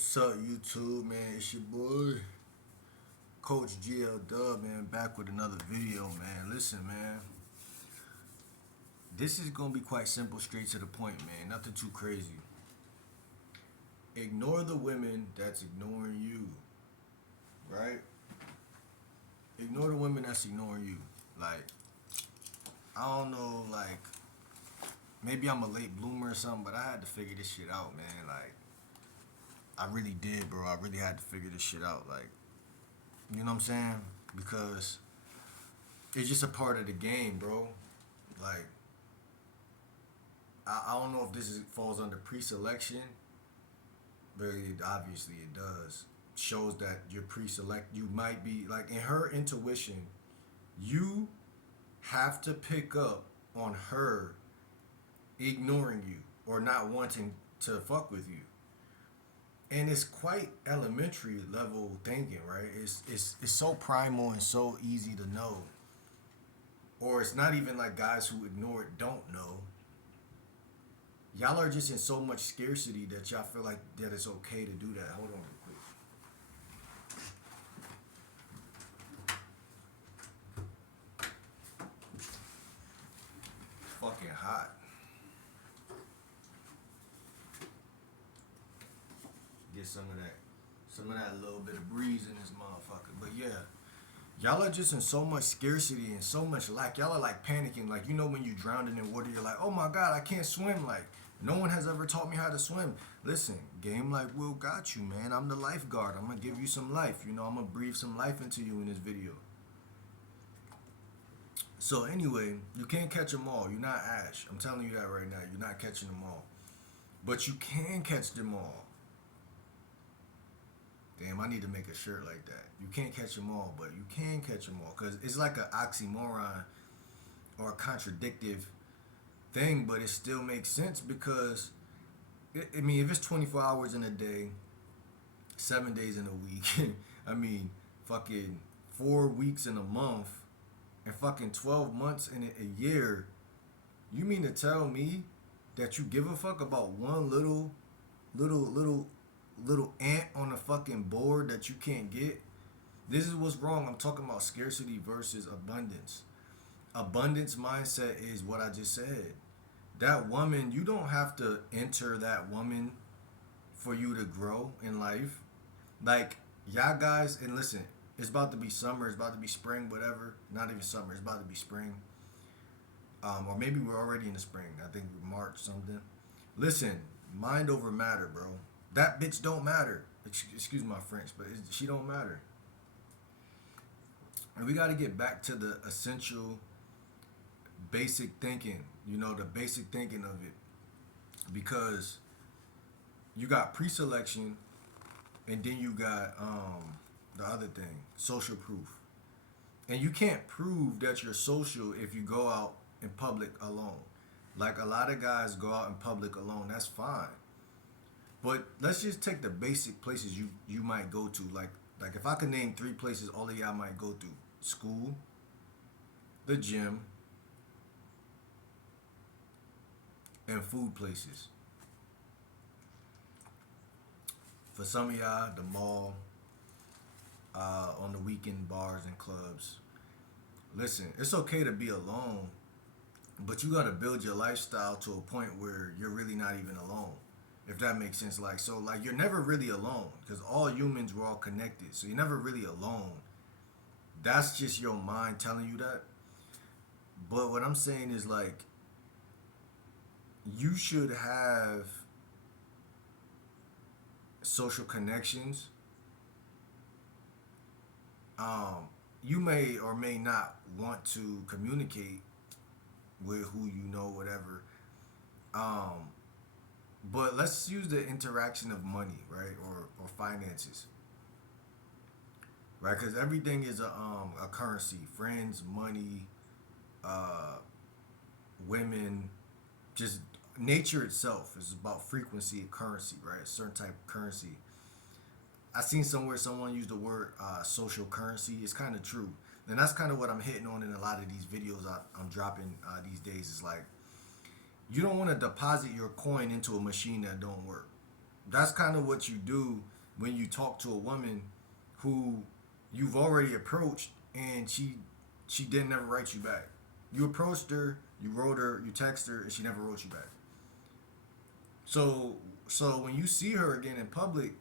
What's up, YouTube, man? It's your boy, Coach GL Dub, man, back with another video, man. Listen, man, this is gonna be quite simple, straight to the point, man. Nothing too crazy. Ignore the women that's ignoring you, right? Ignore the women that's ignoring you. Like, I don't know, like, maybe I'm a late bloomer or something, but I had to figure this shit out, man. Like, I really did, bro. I really had to figure this shit out. Like, you know what I'm saying? Because it's just a part of the game, bro. Like, I don't know if falls under pre-selection, but obviously it does. Shows that you're pre-select. You might be like in her intuition. You have to pick up on her ignoring you or not wanting to fuck with you. And it's quite elementary level thinking, right? It's so primal and so easy to know. Or it's not even like guys who ignore it don't know. Y'all are just in so much scarcity that y'all feel like that it's okay to do that. Hold on real quick. It's fucking hot. Get some of that little bit of breeze in this motherfucker. But yeah, y'all are just in so much scarcity and so much lack. Y'all are like panicking. Like, you know, when you drowning in water, you're like, oh my God, I can't swim. Like, no one has ever taught me how to swim. Listen, game like Will got you, man. I'm the lifeguard. I'm going to give you some life. You know, I'm going to breathe some life into you in this video. So anyway, you can't catch them all. You're not Ash. I'm telling you that right now. You're not catching them all. But you can catch them all. Damn, I need to make a shirt like that. You can't catch them all, but you can catch them all. Because it's like an oxymoron or a contradictive thing, but it still makes sense because, I mean, if it's 24 hours in a day, 7 days in a week, I mean, fucking 4 weeks in a month, and fucking 12 months in a year, you mean to tell me that you give a fuck about one little ant on a fucking board that you can't get? This is what's wrong. I'm talking about scarcity versus abundance. Abundance mindset is what I just said. That woman, you don't have to enter that woman for you to grow in life. Like, y'all guys, and listen, it's about to be summer, it's about to be spring, whatever. Not even summer, it's about to be spring. Or maybe we're already in the spring. I think March something. Listen, mind over matter, bro. That bitch don't matter. Excuse my French, but she don't matter. And we got to get back to the essential basic thinking, you know, the basic thinking of it. Because you got pre-selection and then you got the other thing, social proof. And you can't prove that you're social if you go out in public alone. Like, a lot of guys go out in public alone. That's fine. But let's just take the basic places you might go to. Like if I could name 3 places all of y'all might go to: school, the gym, and food places. For some of y'all, the mall, on the weekend, bars and clubs. Listen, it's okay to be alone, but you gotta build your lifestyle to a point where you're really not even alone. If that makes sense. Like, so, like, you're never really alone because all humans were all connected. So you're never really alone. That's just your mind telling you that. But what I'm saying is, like, you should have social connections. You may or may not want to communicate with who you know, whatever. But let's use the interaction of money, right, or finances, right? Because everything is a currency. Friends, money, women, just nature itself is about frequency and currency, right? A certain type of currency. I seen somewhere someone used the word social currency. It's kind of true, and that's kind of what I'm hitting on in a lot of these videos I'm dropping these days. Is like, you don't want to deposit your coin into a machine that don't work. That's kind of what you do when you talk to a woman who you've already approached and she didn't never write you back. You approached her, you wrote her, you text her, and she never wrote you back. So when you see her again in public,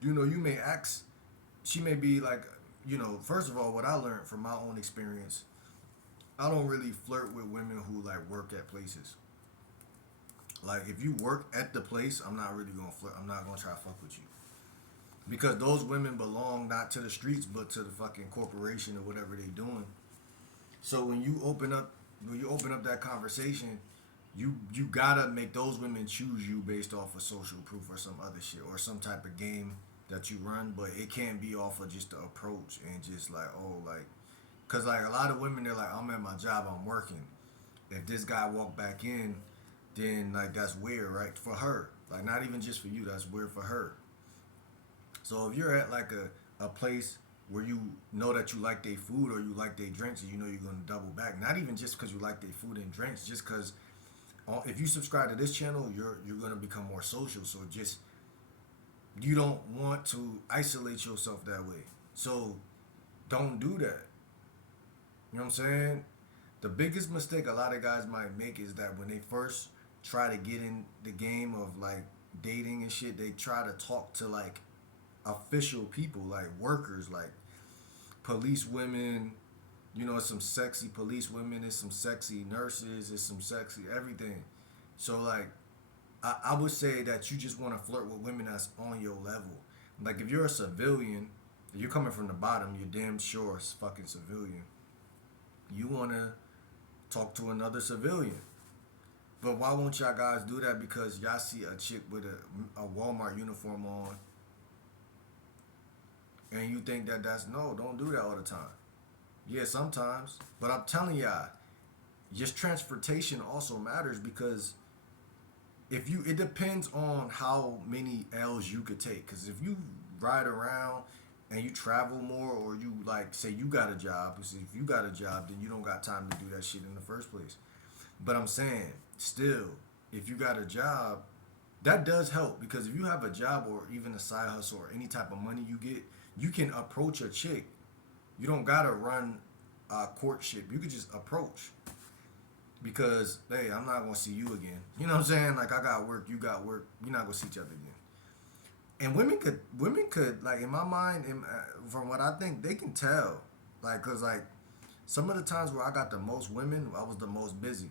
you may ask, she may be like, first of all, what I learned from my own experience, I don't really flirt with women who like work at places. Like if you work at the place, I'm not really gonna flirt. I'm not gonna try to fuck with you because those women belong not to the streets but to the fucking corporation or whatever they doing. So when you open up that conversation, you gotta make those women choose you based off of social proof or some other shit or some type of game that you run, but it can't be off of just the approach and just like, oh, like, cause like a lot of women, they're like, I'm at my job, I'm working. If this guy walk back in, then like that's weird, right? For her, like not even just for you, that's weird for her. So if you're at like a place where you know that you like their food or you like their drinks and you know you're gonna double back, not even just because you like their food and drinks, just because if you subscribe to this channel, you're gonna become more social. So just you don't want to isolate yourself that way. So don't do that. You know what I'm saying? The biggest mistake a lot of guys might make is that when they first try to get in the game of like dating and shit, they try to talk to like official people, like workers, like police women. It's some sexy police women, it's some sexy nurses, it's some sexy everything. So like I would say that you just want to flirt with women that's on your level. Like if you're a civilian, if you're coming from the bottom, you're damn sure a fucking civilian. You want to talk to another civilian. But why won't y'all guys do that? Because y'all see a chick with a Walmart uniform on, and you think that that's no. Don't do that all the time. Yeah, sometimes. But I'm telling y'all, just transportation also matters because if you, it depends on how many L's you could take. Because if you ride around and you travel more, or you like say you got a job, because if you got a job, then you don't got time to do that shit in the first place. But I'm saying, still, if you got a job, that does help because if you have a job or even a side hustle or any type of money you get, you can approach a chick. You don't gotta run courtship. You could just approach because hey, I'm not gonna see you again. You know what I'm saying? Like I got work, you got work. You're not gonna see each other again. And women could like in my mind, from what I think, they can tell. Like, cause like some of the times where I got the most women, I was the most busy.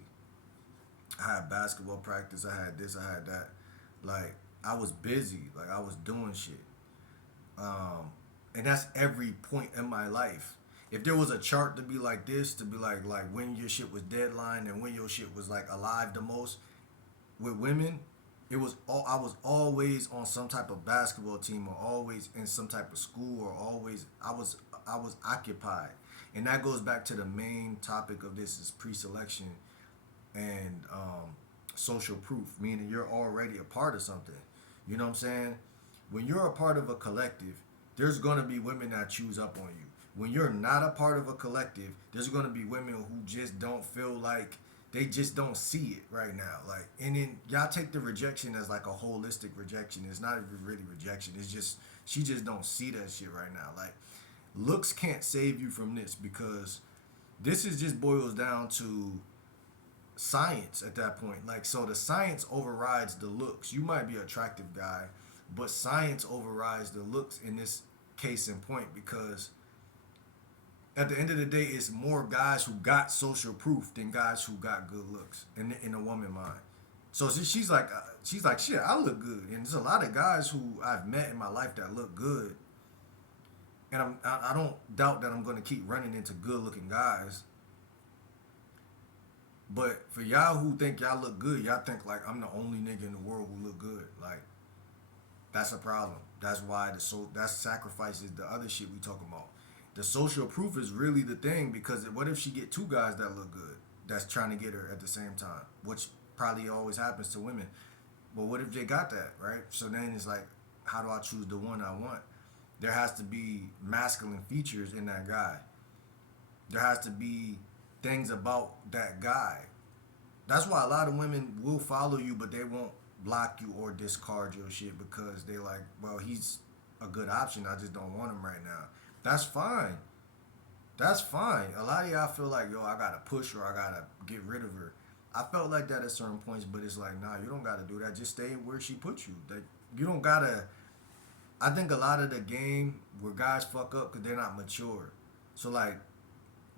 I had basketball practice. I had this. I had that. Like I was busy. Like I was doing shit. And that's every point in my life. If there was a chart to be like this, to be like when your shit was deadline and when your shit was like alive the most, with women, it was all I was always on some type of basketball team or always in some type of school or always I was occupied. And that goes back to the main topic of this is pre-selection and social proof, meaning you're already a part of something. You know what I'm saying? When you're a part of a collective, there's going to be women that choose up on you. When you're not a part of a collective, there's going to be women who just don't feel like they just don't see it right now. Like, and then y'all take the rejection as like a holistic rejection. It's not even really rejection. It's just she just don't see that shit right now. Like, looks can't save you from this because this is just boils down to science at that point. Like, so the science overrides the looks. You might be an attractive guy, but science overrides the looks in this case in point because at the end of the day, it's more guys who got social proof than guys who got good looks in a woman mind. So she's like, shit, I look good, and there's a lot of guys who I've met in my life that look good, and I don't doubt that I'm gonna keep running into good looking guys. But for y'all who think y'all look good, y'all think like I'm the only nigga in the world who look good. Like that's a problem. That's why that sacrifices the other shit we talking about. The social proof is really the thing because what if she get two guys that look good that's trying to get her at the same time, which probably always happens to women. But what if they got that, right? So then it's like, how do I choose the one I want? There has to be masculine features in that guy. There has to be things about that guy. That's why a lot of women will follow you, but they won't block you or discard your shit because they like, well, he's a good option. I just don't want him right now. That's fine. That's fine. A lot of y'all feel like, yo, I gotta push her, I gotta get rid of her. I felt like that at certain points, but it's like, nah, you don't gotta do that. Just stay where she put you. That you don't gotta. I think a lot of the game where guys fuck up because they're not mature. So like,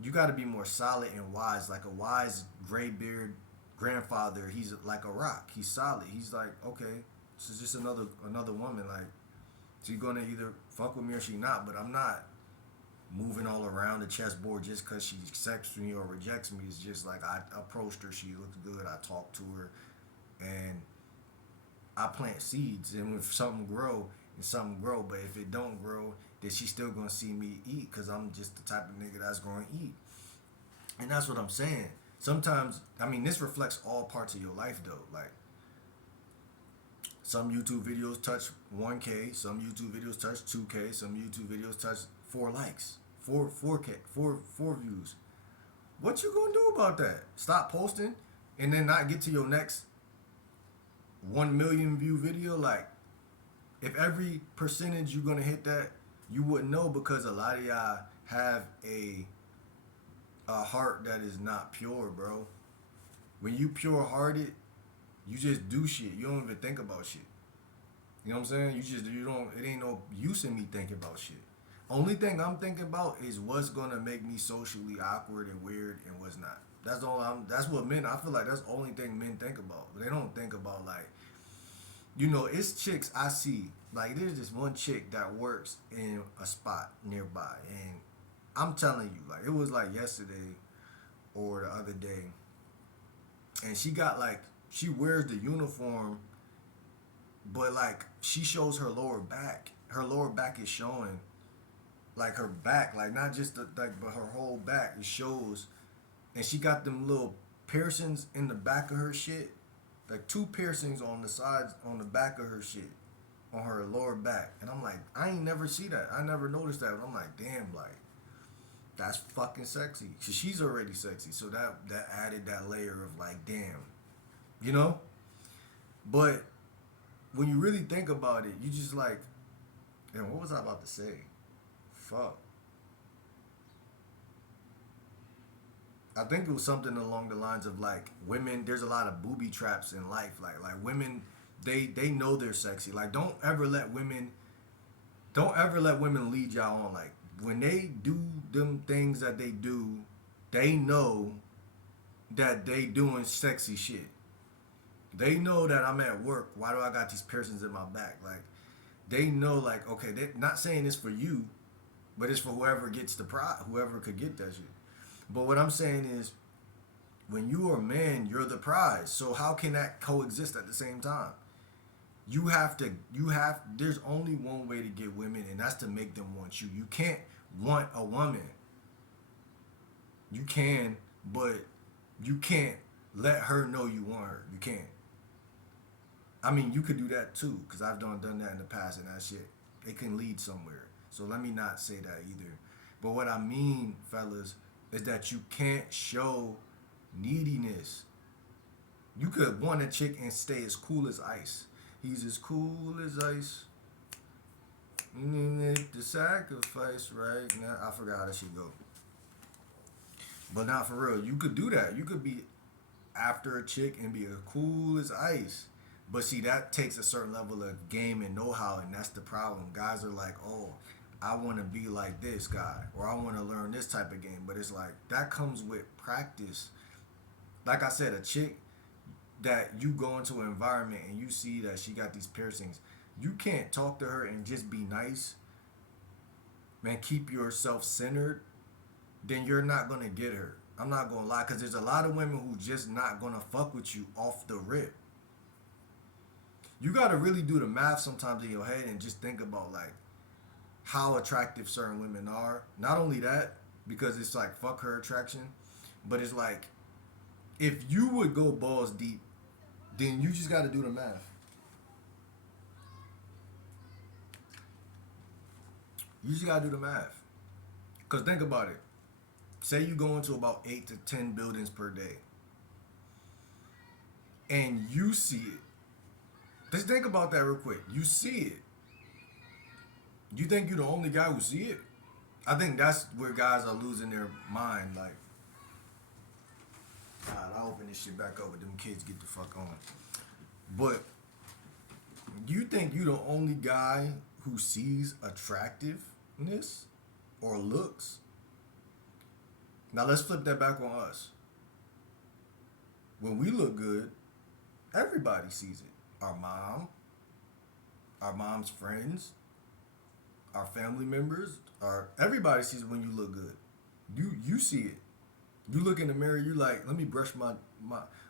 you gotta be more solid and wise. Like a wise gray beard grandfather, he's like a rock. He's solid. He's like, okay, this is just another woman. Like, she's gonna either fuck with me or she not. But I'm not moving all around the chessboard just because she accepts me or rejects me. It's just like I approached her, she looked good, I talked to her, and I plant seeds. And if something grow, and something grow, but if it don't grow, then she's still gonna see me eat because I'm just the type of nigga that's gonna eat. And that's what I'm saying. Sometimes, I mean, this reflects all parts of your life though. Like, some YouTube videos touch 1K, some YouTube videos touch 2K, some YouTube videos touch 4 likes, 4K, 4 views. What you gonna do about that? Stop posting and then not get to your next 1 million view video? Like, if every percentage you gonna hit that, you wouldn't know because a lot of y'all have a heart that is not pure, bro. When you pure hearted, you just do shit. You don't even think about shit. You know what I'm saying? You don't, it ain't no use in me thinking about shit. Only thing I'm thinking about is what's gonna make me socially awkward and weird and what's not. That's what men, I feel like that's the only thing men think about. They don't think about like, it's chicks I see. Like, there's this one chick that works in a spot nearby, and I'm telling you, like, it was like yesterday or the other day, and she wears the uniform, but like she shows her lower back. Her lower back is showing, like her back, like not just but her whole back. It shows, and she got them little piercings in the back of her shit, like 2 piercings on the sides, on the back of her shit, on her lower back. And I'm like, I ain't never see that. I never noticed that. But I'm like, damn, like, that's fucking sexy. She's already sexy, so that added that layer of like, damn, you know. But when you really think about it, you just like, damn, what was I about to say? Fuck. I think it was something along the lines of like, women. There's a lot of booby traps in life. Like women, they know they're sexy. Like, don't ever let women lead y'all on. Like, when they do them things that they do, they know that they doing sexy shit. They know that I'm at work. Why do I got these piercings in my back? Like, they know, like, okay, they're not saying it's for you, but it's for whoever gets the prize, whoever could get that shit. But what I'm saying is, when you are a man, you're the prize. So how can that coexist at the same time? There's only one way to get women, and that's to make them want you. You can't want a woman. You can, but you can't let her know you want her. You can't. I mean, you could do that too, because I've done that in the past, and that shit, it can lead somewhere. So let me not say that either. But what I mean, fellas, is that you can't show neediness. You could want a chick and stay as cool as ice. He's as cool as ice. Make the sacrifice right now. I forgot how that shit go. But not for real. You could do that. You could be after a chick and be as cool as ice. But see, that takes a certain level of game and know-how, and that's the problem. Guys are like, oh, I want to be like this guy, or I want to learn this type of game. But it's like, that comes with practice. Like I said, a chick that you go into an environment and you see that she got these piercings, you can't talk to her and just be nice, man, keep yourself centered, then you're not going to get her. I'm not going to lie, because there's a lot of women who just not going to fuck with you off the rip. You got to really do the math sometimes in your head and just think about like how attractive certain women are. Not only that, because it's like fuck her attraction, but it's like, if you would go balls deep, then you just got to do the math. You just got to do the math. Because think about it. Say you go into about 8 to 10 buildings per day, and you see it. Just think about that real quick. You see it. You think you're the only guy who see it? I think that's where guys are losing their mind. Like, God, I open this shit back up with them kids get the fuck on. But you think you the only guy who sees attractiveness or looks? Now let's flip that back on us. When we look good, everybody sees it. Our mom's friends, our family members, everybody sees it when you look good. You see it. You look in the mirror, you like, let me brush my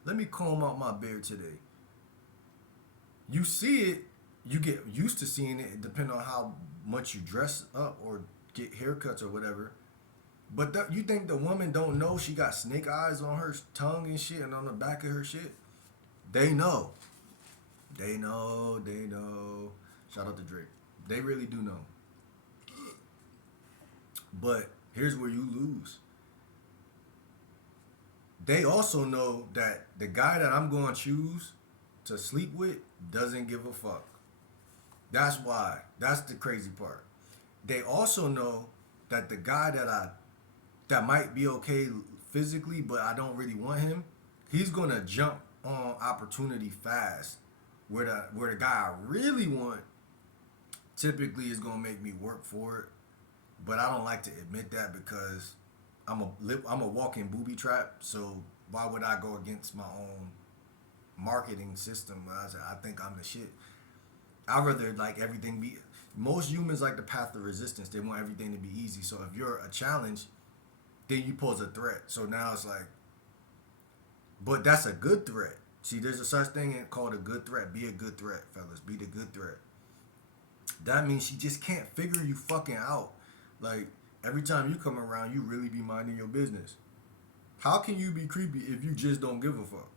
let me comb out my beard today. You see it, you get used to seeing it depending on how much you dress up or get haircuts or whatever. But you think the woman don't know she got snake eyes on her tongue and shit and on the back of her shit? They know. They know. They know. Shout out to Drake. They really do know. But here's where you lose. They also know that the guy that I'm going to choose to sleep with doesn't give a fuck. That's why. That's the crazy part. They also know that the guy that might be okay physically, but I don't really want him, he's gonna jump on opportunity fast. Where the guy I really want typically is gonna make me work for it, but I don't like to admit that because I'm a walking booby trap. So why would I go against my own marketing system? I think I'm the shit. I rather like everything be. Most humans like the path of resistance. They want everything to be easy. So if you're a challenge, then you pose a threat. So now it's like, but that's a good threat. See, there's a such thing called a good threat. Be a good threat, fellas. Be the good threat. That means she just can't figure you fucking out. Like, every time you come around, you really be minding your business. How can you be creepy if you just don't give a fuck?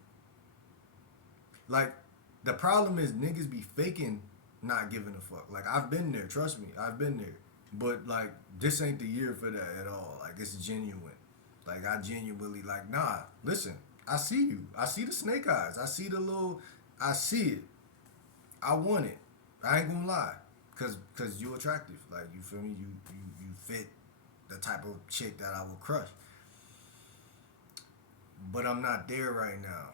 Like, the problem is niggas be faking not giving a fuck. Like, I've been there. Trust me. I've been there. But, like, this ain't the year for that at all. Like, it's genuine. Like, I genuinely, like, nah, listen. I see you. I see the snake eyes. I see the little, I see it. I want it. I ain't gonna lie. Cause you attractive. Like, you feel me? You fit the type of chick that I will crush. But I'm not there right now.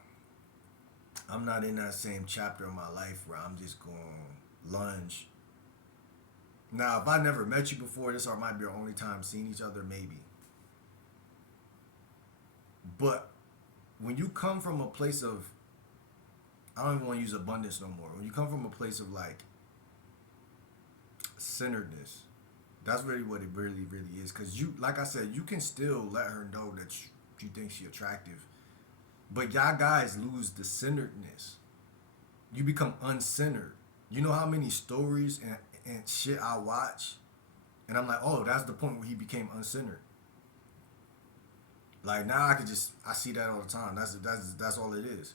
I'm not in that same chapter of my life where I'm just going to lunge. Now, if I never met you before, this might be our only time seeing each other, maybe. But when you come from a place of, I don't even want to use abundance no more. When you come from a place of like centeredness, that's really what it really, really is. Because you, like I said, you can still let her know that you think she attractive. But y'all guys lose the centeredness. You become uncentered. You know how many stories and shit I watch? And I'm like, oh, that's the point where he became uncentered. Like, now I see that all the time. That's all it is.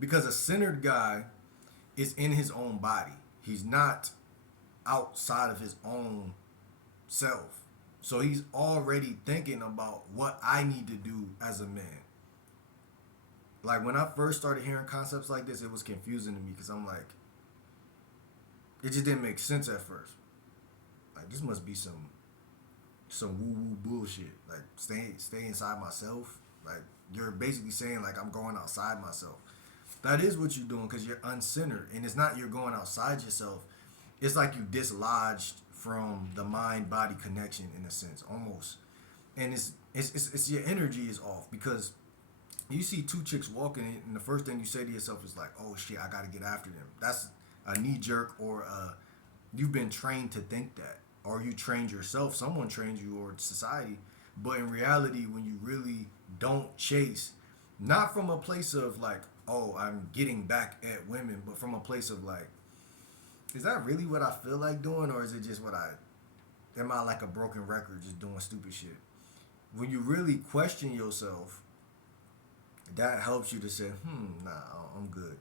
Because a centered guy is in his own body. He's not outside of his own self. So he's already thinking about what I need to do as a man. Like, when I first started hearing concepts like this, it was confusing to me because I'm like, it just didn't make sense at first. Like, this must be some woo-woo bullshit. Like, stay inside myself. Like, you're basically saying, like, I'm going outside myself. That is what you're doing because you're uncentered. And it's not you're going outside yourself. It's like you dislodged from the mind-body connection in a sense, almost. And it's your energy is off because you see two chicks walking and the first thing you say to yourself is like, oh shit, I gotta get after them. That's a knee jerk or you've been trained to think that. Or you trained yourself, someone trained you or society. But in reality, when you really don't chase, not from a place of like, oh, I'm getting back at women, but from a place of like, is that really what I feel like doing? Or is it just am I like a broken record just doing stupid shit? When you really question yourself, that helps you to say, nah, I'm good.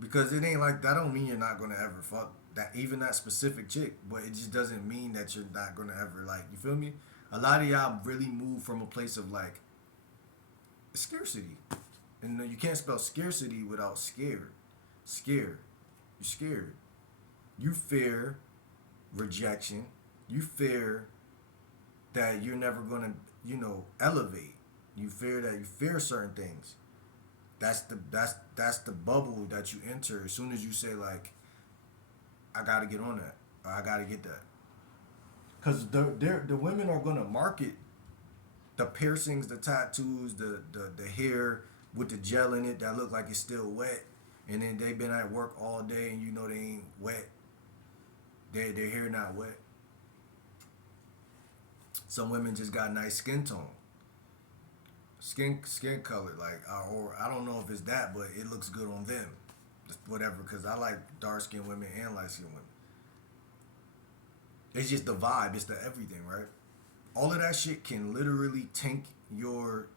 Because it ain't like, that don't mean you're not going to ever fuck that, even that specific chick, but it just doesn't mean that you're not going to ever, like, you feel me? A lot of y'all really move from a place of, like, scarcity. And you can't spell scarcity without scared. Scared. You're scared. You fear rejection. You fear that you're never gonna, elevate. You fear certain things. That's the bubble that you enter as soon as you say like, I gotta get on that, or I gotta get that. Because the women are gonna market the piercings, the tattoos, the hair with the gel in it that look like it's still wet, and then they've been at work all day and they ain't wet. Their hair not wet. Some women just got nice skin tone, skin color, like, or I don't know if it's that, but it looks good on them. Just whatever, because I like dark skinned women and light skinned women. It's just the vibe. It's the everything, right? All of that shit can literally tank your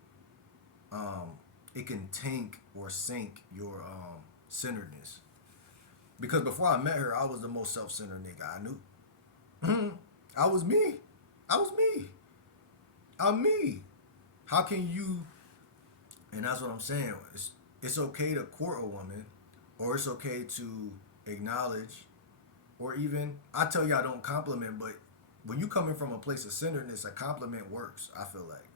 it can tank or sink your centeredness. Because before I met her, I was the most self-centered nigga I knew. I was me. I was me. I'm me. How can you? And that's what I'm saying. It's okay to court a woman, or it's okay to acknowledge, or even I tell you I don't compliment, but when you coming from a place of centeredness, a compliment works. I feel like.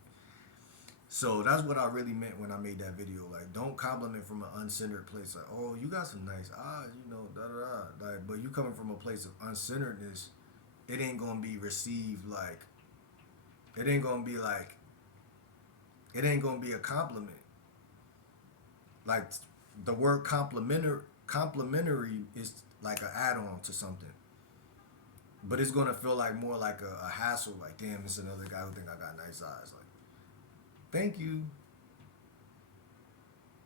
So that's what I really meant when I made that video. Like, don't compliment from an uncentered place. Like, oh, you got some nice eyes, da da da. Like, but you coming from a place of uncenteredness, it ain't gonna be received like. It ain't gonna be like. It ain't gonna be a compliment. Like, the word complimentary is like an add-on to something. But it's gonna feel like more like a hassle. Like, damn, it's another guy who think I got nice eyes. Like, thank you.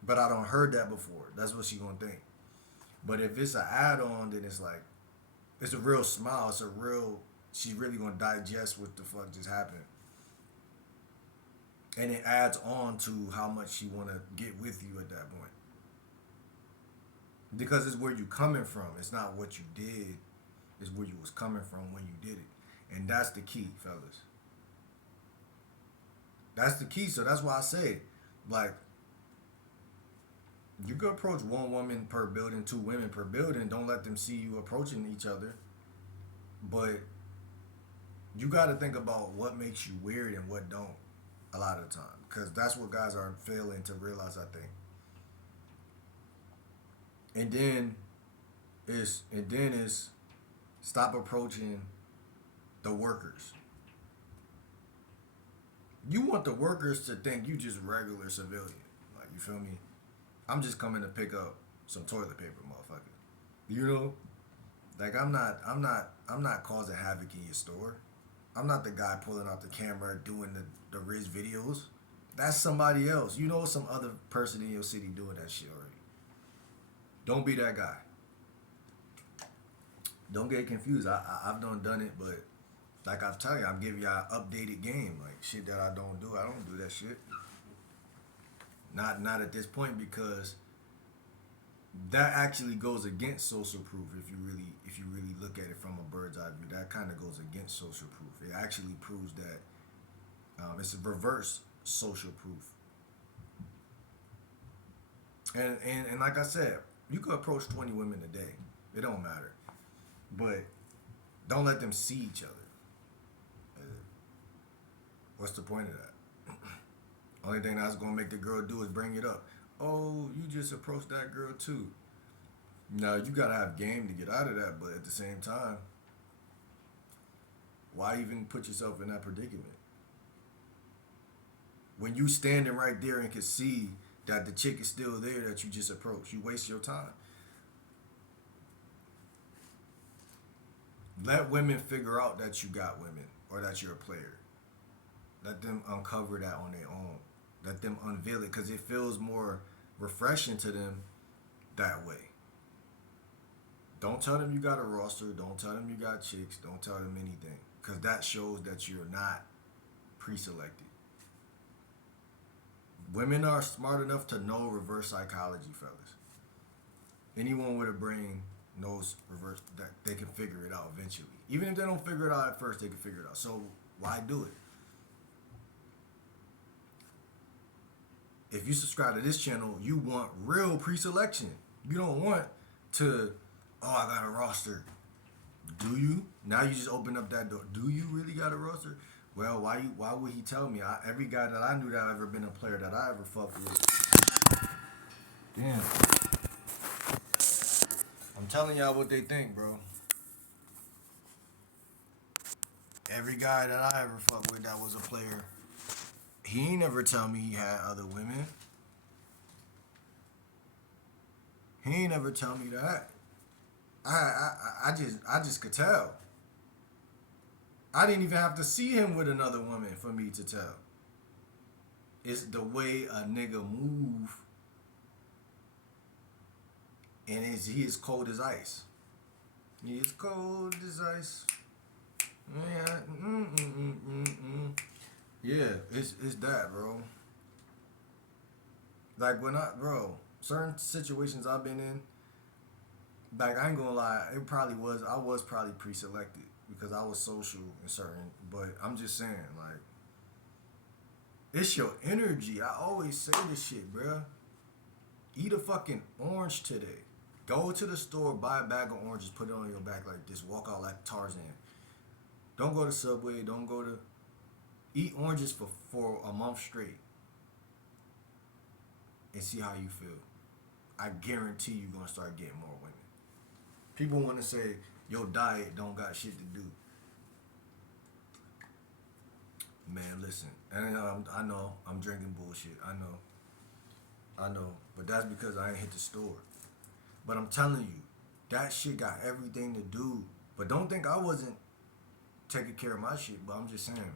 But I don't heard that before. That's what she gonna think. But if it's an add-on, then it's like, it's a real smile. It's a real, she's really gonna digest what the fuck just happened. And it adds on to how much she wanna get with you at that point. Because it's where you coming from. It's not what you did. It's where you was coming from when you did it. And that's the key, fellas. That's the key. So that's why I say, like, you could approach one woman per building, two women per building. Don't let them see you approaching each other. But you got to think about what makes you weird and what don't a lot of the time. Because that's what guys are failing to realize, I think. And then is stop approaching the workers. You want the workers to think you just regular civilian. Like, you feel me? I'm just coming to pick up some toilet paper, motherfucker. You know? Like, I'm not causing havoc in your store. I'm not the guy pulling out the camera doing the Riz videos. That's somebody else. You know some other person in your city doing that shit already. Don't be that guy. Don't get confused. I've done it, but like I'm telling you, I'm giving y'all an updated game. Like, shit that I don't do that shit. Not at this point, because that actually goes against social proof. If you really look at it from a bird's eye view, that kind of goes against social proof. It actually proves that it's a reverse social proof. And like I said, you could approach 20 women a day. It don't matter. But don't let them see each other. What's the point of that? Only thing that's gonna make the girl do is bring it up. Oh, you just approached that girl too. Now, you gotta have game to get out of that, but at the same time, why even put yourself in that predicament? When you standing right there and can see that the chick is still there that you just approached, you waste your time. Let women figure out that you got women or that you're a player. Let them uncover that on their own. Let them unveil it, because it feels more refreshing to them that way. Don't tell them you got a roster. Don't tell them you got chicks. Don't tell them anything, because that shows that you're not pre-selected. Women are smart enough to know reverse psychology, fellas. Anyone with a brain knows reverse, that they can figure it out eventually. Even if they don't figure it out at first, they can figure it out. So why do it? If you subscribe to this channel, you want real pre-selection. You don't want to Oh, I got a roster. Do you? Now you just open up that door. Do you really got a roster? Well, why would he tell me? Every guy that I knew that ever been a player that I ever fucked with. Damn. I'm telling y'all what they think, bro. Every guy that I ever fucked with that was a player, he ain't never tell me he had other women. He ain't never tell me that. I just could tell. I didn't even have to see him with another woman for me to tell. It's the way a nigga move, and he is cold as ice. He is cold as ice. Yeah, yeah, it's that, bro. Like when certain situations I've been in, like I ain't gonna lie, I was probably pre-selected because I was social and certain, but I'm just saying, like, it's your energy. I always say this shit, bro. Eat a fucking orange today. Go to the store, buy a bag of oranges, put it on your back like this, walk out like Tarzan. Don't go to Subway, don't go to eat oranges for a month straight and see how you feel. I guarantee you're gonna start getting more women. People want to say your diet don't got shit to do. Man, listen, and I know I'm drinking bullshit. I know, but that's because I ain't hit the store. But I'm telling you, that shit got everything to do. But don't think I wasn't taking care of my shit. But I'm just saying,